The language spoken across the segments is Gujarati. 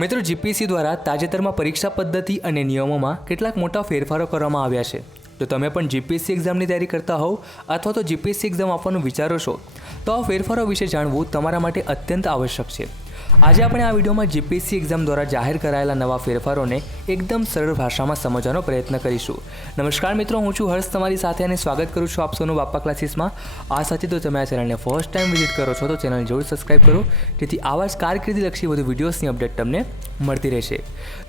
મિત્રો જીપીએસસી દ્વારા તાજેતરમાં પરીક્ષા પદ્ધતિ અને નિયમોમાં કેટલાક મોટા ફેરફારો કરવામાં આવ્યા છે। જો તમે પણ જીપીએસસી એક્ઝામની તૈયારી કરતા હોવ અથવા તો જીપીએસસી એક્ઝામ આપવાનું વિચારો છો તો આ ફેરફારો વિશે જાણવું તમારા માટે અત્યંત આવશ્યક છે। આજે આપણે આ વિડીયોમાં જીપીએસસી એક્ઝામ દ્વારા જાહેર કરાયેલા નવા ફેરફારોને એકદમ સરળ ભાષામાં સમજવાનો પ્રયત્ન કરીશું। નમસ્કાર મિત્રો, હું છું હર્ષ તમારી સાથે અને સ્વાગત કરું છું આપ સૌનું બાપા ક્લાસીસમાં। આ સાથે તો તમે આ ચેનલને ફર્સ્ટ ટાઈમ વિઝિટ કરો છો તો ચેનલ જરૂર સબસ્ક્રાઇબ કરો, જેથી આવા જ કારકિર્દીલક્ષી વધુ વિડીયોઝની અપડેટ તમને મળતી રહેશે।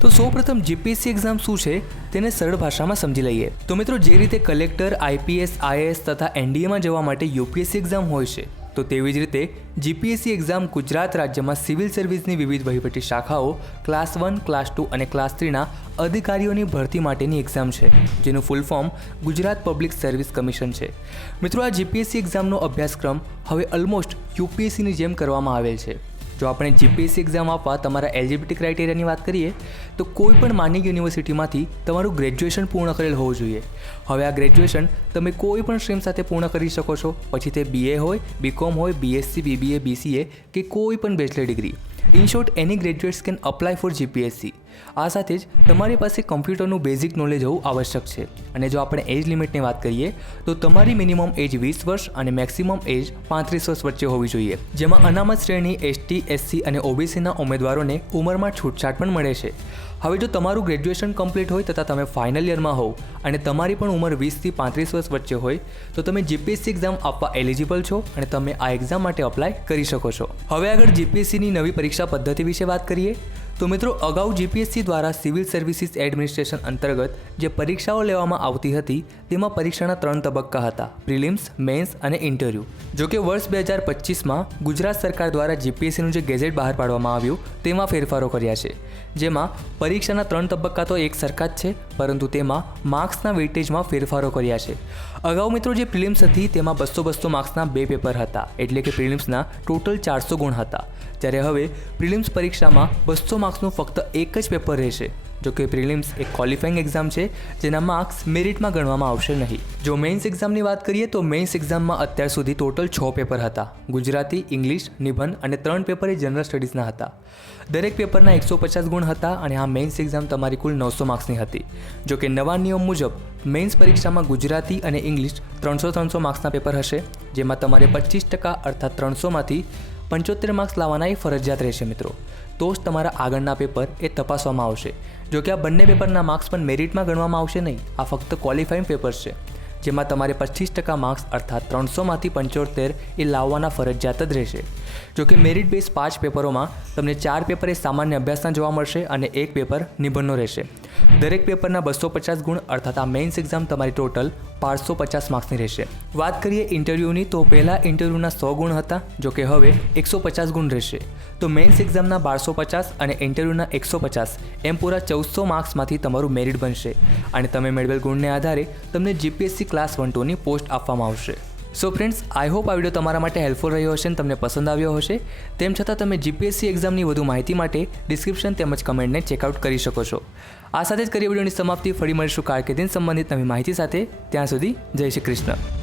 તો સૌપ્રથમ જીપીએસસી એક્ઝામ શું છે તેને સરળ ભાષામાં સમજી લઈએ। તો મિત્રો, જે રીતે કલેક્ટર, આઈપીએસ, આઈએએસ તથા એનડીએમાં જવા માટે યુપીએસસી એક્ઝામ હોય છે, તો તેવી જ રીતે જીપીએસસી એક્ઝામ ગુજરાત રાજ્યમાં સિવિલ સર્વિસની વિવિધ વહીવટી શાખાઓ ક્લાસ 1, ક્લાસ 2 અને ક્લાસ 3ના અધિકારીઓની ભરતી માટેની એક્ઝામ છે, જેનું full form Gujarat public service commission છે। મિત્રો, આ જીપીએસસી એક્ઝામનો અભ્યાસક્રમ હવે ઓલમોસ્ટ યુપીએસસીની જેમ કરવામાં આવેલ છે। જો આપણે જીપીએસસી એક્ઝામ આપવા તમારા એલિજિબિલિટી ક્રાઇટેરિયાની વાત કરીએ તો કોઈ પણ માન્ય યુનિવર્સિટીમાંથી તમારું ગ્રેજ્યુએશન પૂર્ણ કરેલ હોવું જોઈએ। હવે આ ગ્રેજ્યુએશન તમે કોઈ પણ સ્ટ્રીમ સાથે પૂર્ણ કરી શકો છો, પછી તે બીએ હોય, બીકોમ હોય, બીએસસી, બીબીએ, બીસીએ કે કોઈ પણ bachelor degree. In short, any graduates can apply for GPSC. આ સાથે જ તમારી પાસે કમ્પ્યુટરનું બેઝિક નોલેજ હોવું આવશ્યક છે। અને જો આપણે એજ લિમિટની વાત કરીએ તો તમારી મિનિમમ એજ 20 વર્ષ અને મેક્સિમમ એજ 35 વર્ષ વચ્ચે હોવી જોઈએ, જેમાં અનામત શ્રેણી, એસટી, એસસી અને ઓબીસીના ઉમેદવારોને ઉંમરમાં છૂટછાટ પણ મળે છે। હવે જો તમારું ગ્રેજ્યુએશન કમ્પ્લીટ હોય તથા તમે ફાઇનલ યરમાં હોવ અને તમારી પણ ઉંમર 20થી 35 વર્ષ વચ્ચે હોય તો તમે જીપીએસસી એક્ઝામ આપવા એલિજિબલ છો અને તમે આ એક્ઝામ માટે અપ્લાય કરી શકો છો। હવે આગળ જીપીએસસીની નવી પરીક્ષા પદ્ધતિ વિશે વાત કરીએ તો મિત્રો, અગાઉ જીપીએસસી દ્વારા સિવિલ સર્વિસીસ એડમિનિસ્ટ્રેશન અંતર્ગત જે પરીક્ષાઓ લેવામાં આવતી હતી તેમાં પરીક્ષાના 3 તબક્કા હતા: પ્રિલિમ્સ, મેન્સ અને ઇન્ટરવ્યૂ। જોકે વર્ષ 2025માં ગુજરાત સરકાર દ્વારા જીપીએસસીનું જે ગેઝેટ બહાર પાડવામાં આવ્યું તેમાં ફેરફારો કર્યા છે, જેમાં પરીક્ષાના 3 તબક્કા તો એક સરખા જ છે, પરંતુ તેમાં માર્ક્સના વેઇટેજમાં ફેરફારો કર્યા છે। અગાઉ મિત્રો જે પ્રિલિમ્સ હતી તેમાં 200 માર્ક્સના 2 પેપર હતા, એટલે કે પ્રિલિમ્સના ટોટલ 400 ગુણ હતા, જ્યારે હવે પ્રિલિમ્સ પરીક્ષામાં 200 માર્ક્સનું ફક્ત એક જ પેપર રહેશે। જો કે પ્રિલિમ્સ એક ક્વોલિફાઈંગ એક્ઝામ છે જેના માર્ક્સ મેરિટમાં ગણવામાં આવશે નહીં। જો મેન્સ એક્ઝામની વાત કરીએ તો મેન્સ એક્ઝામમાં અત્યાર સુધી ટોટલ 6 પેપર હતા: ગુજરાતી, ઇંગ્લિશ, નિબંધ અને 3 પેપર એ જનરલ સ્ટડીઝના હતા। દરેક પેપરના 150 ગુણ હતા અને આ મેન્સ એક્ઝામ તમારી કુલ 900 માર્ક્સની હતી। જો કે નવા નિયમ મુજબ મેન્સ પરીક્ષામાં ગુજરાતી અને ઇંગ્લિશ 300 માર્ક્સના પેપર હશે, જેમાં તમારે 25% અર્થાત 300માંથી 75 માર્ક્સ લાવવાના એ ફરજિયાત રહેશે મિત્રો, તો જ તમારા આગળના પેપર એ તપાસવામાં આવશે। જો કે આ બંને પેપરના માર્ક્સ પણ મેરિટમાં ગણવામાં આવશે નહીં, આ ફક્ત ક્વોલિફાઈંગ પેપર્સ છે, જેમાં તમારે 25% માર્ક્સ અર્થાત 300માંથી 75 એ લાવવાના ફરજિયાત જ રહેશે। જો કે મેરિટ બેઝ 5 પેપરોમાં તમને 4 પેપર એ સામાન્ય અભ્યાસના જોવા મળશે અને 1 પેપર નિબંધનો રહેશે। દરેક પેપરના 250 ગુણ અર્થાત આ મેન્સ એક્ઝામ તમારી ટોટલ 550 માર્ક્સની રહેશે। વાત કરીએ ઇન્ટરવ્યૂની તો પહેલાં ઇન્ટરવ્યૂના 100 ગુણ હતા, જો કે હવે 150 ગુણ રહેશે। તો મેન્સ એક્ઝામના 1250 અને ઇન્ટરવ્યૂના 150 એમ પૂરા 1400 માર્ક્સમાંથી તમારું મેરિટ બનશે અને તમે મેળવેલ ગુણને આધારે તમને જીપીએસસી ક્લાસ 1-2ની પોસ્ટ આપવામાં આવશે। સો ફ્રેન્ડ્સ, આઈ હોપ આ વિડીયો તમારા માટે હેલ્પફુલ રહ્યો હશે અને તમને પસંદ આવ્યો હશે। તેમ છતાં તમે જીપીએસસી એક્ઝામની વધુ માહિતી માટે ડિસ્ક્રિપ્શન તેમજ કમેન્ટને ચેકઆઉટ કરી શકો છો। આ સાથે જ કરીએ વિડીયોની સમાપ્તિ। ફરી મળીશું કારકિર્દી સંબંધિત નવી માહિતી સાથે। ત્યાં સુધી જય શ્રી કૃષ્ણ।